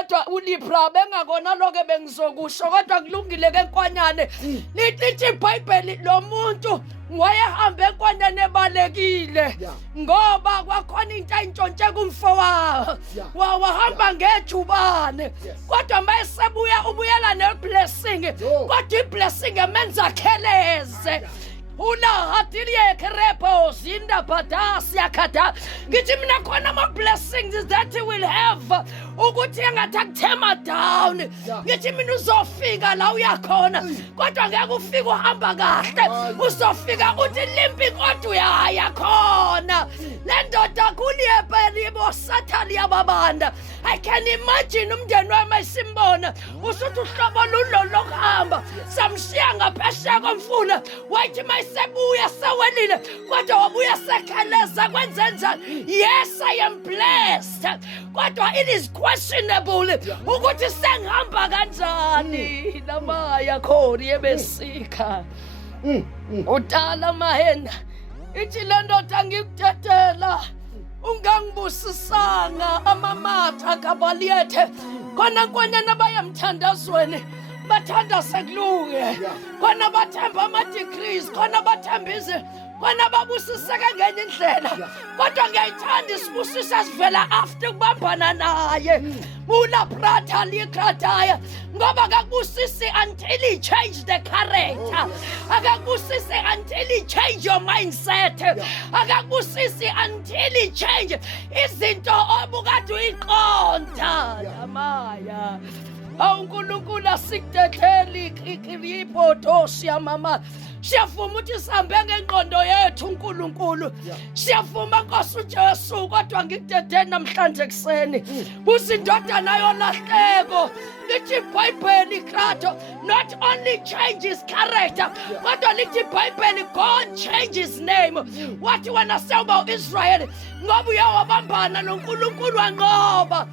kodwa uLibra bengakona lokho bengizokusho kodwa kulungile ke Nkwanyane lithi iBhayibheli lo muntu wayehambe enkonyane ebalekile ngoba kwakhona into ayintshontshe kumfowabo wahamba ngejubane kodwa mayesebuya ubuyela neblessing kodwa iblessing emenza kheleze una hatilie krepo zinda badasi yakada ngithi mina khona ama blessings that he will have ukuthi engathakuthema down ngithi mina uzofika la uyakhona kodwa ngeke ufike uhamba kahle uzofika uthi limpi kodwa uyaya khona le ndoda kuliye bosathali yababanda I can imagine umndeni wami isimbona usuthi uhlobo lulo lokuhamba samshiya ngaphesheya komfula wathi mayisebuya sewelile kodwa wabuya sekheleza kwenzenjani yes I am blessed kodwa it is questionable ukuthi sengihamba kanjani namaya khona yebesika udala mahenda ithi le ndoda ngikuthetela ungangibusisanga amamatha kabaliyethe khona Nkwanyana bayamthandazweni bathanda sekulunge khona bathemba ama-degrees khona bathemba khona babusiseke ngenye indlela kodwa ngiyayithanda isibusiso esivela after kubambana naye bula prata likradaya ngoba akakubusisi until he change the character akakubusisi until he change your mindset akakubusisi until he change izinto obukade uyiqonda namaya uNkulunkulu asikudedeli ikripotosi yamama siyavuma ukuthi sihambe ngengqondo yethu uNkulunkulu siyavuma Nkosi uJesu kodwa ngikudedeni namhlanje ekseni kusindodana yolahleko lithi iBhayibheli ikrato not only change his character kodwa lithi iBhayibheli God change his name wathi wena sewuba uIsrael ngoba uyawabambana noNkulunkulu wanqoba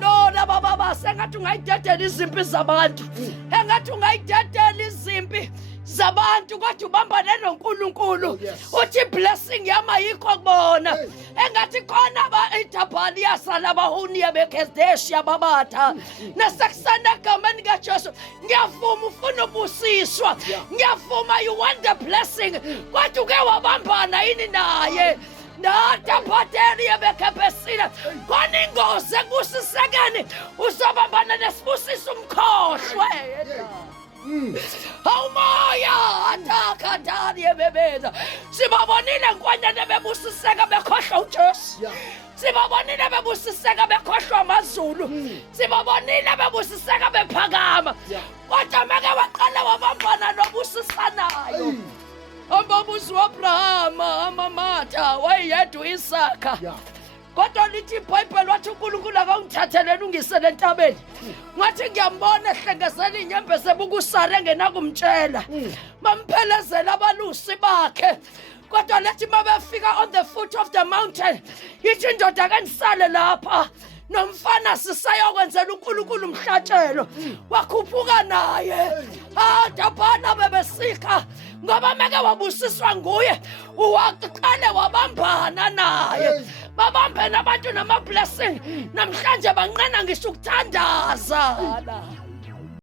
Lord baba sengathi ungayidedela izimpi zabantu engathi ungayidedela izimpi zabantu kodwa ubambane noNkulunkulu uthi blessing yama yikho kubona engathi khona itabhali yasala bahuniya beKedeshi yababatha nasekusana egameni kaJesu ngiyavuma ufuna ubusiswa ngiyavuma you want the blessing kodwa uke wabambana yini naye nataphateli yebekepesile khona ingozi ekubusisekeni uzobambana nesibusiso umkhohlwe Awumoya atakadani yebebeza sibabonile Nkwanyana bebusiseka bekhohlwa uJesu sibabonile bebusiseka bekhohlwa amazulu sibabonile bebusiseka bephakama kodwa make waqala wabambana nobusisanayo ambabuzi waAbraham amamatha wayedwa Isaka kodwa lithi iBhayibheli wathi uNkulunkulu akangithatheleni ungisele entabeni ngathi ngiyambona ehlengezela inyembezi ebukusara engenakumtshela bamphelezela abalusi bakhe kodwa lethi mabefika on the foot of the mountain yithi indoda kanisale lapha nomfana sisayokwenzela uNkulunkulu umhlatshelo wakhuphuka naye dabana bebesika ngoba make wabusiswa nguye uwaqale wabambana naye babambe nabantu nama blessing namhlanje banqena ngisho ukuthandaza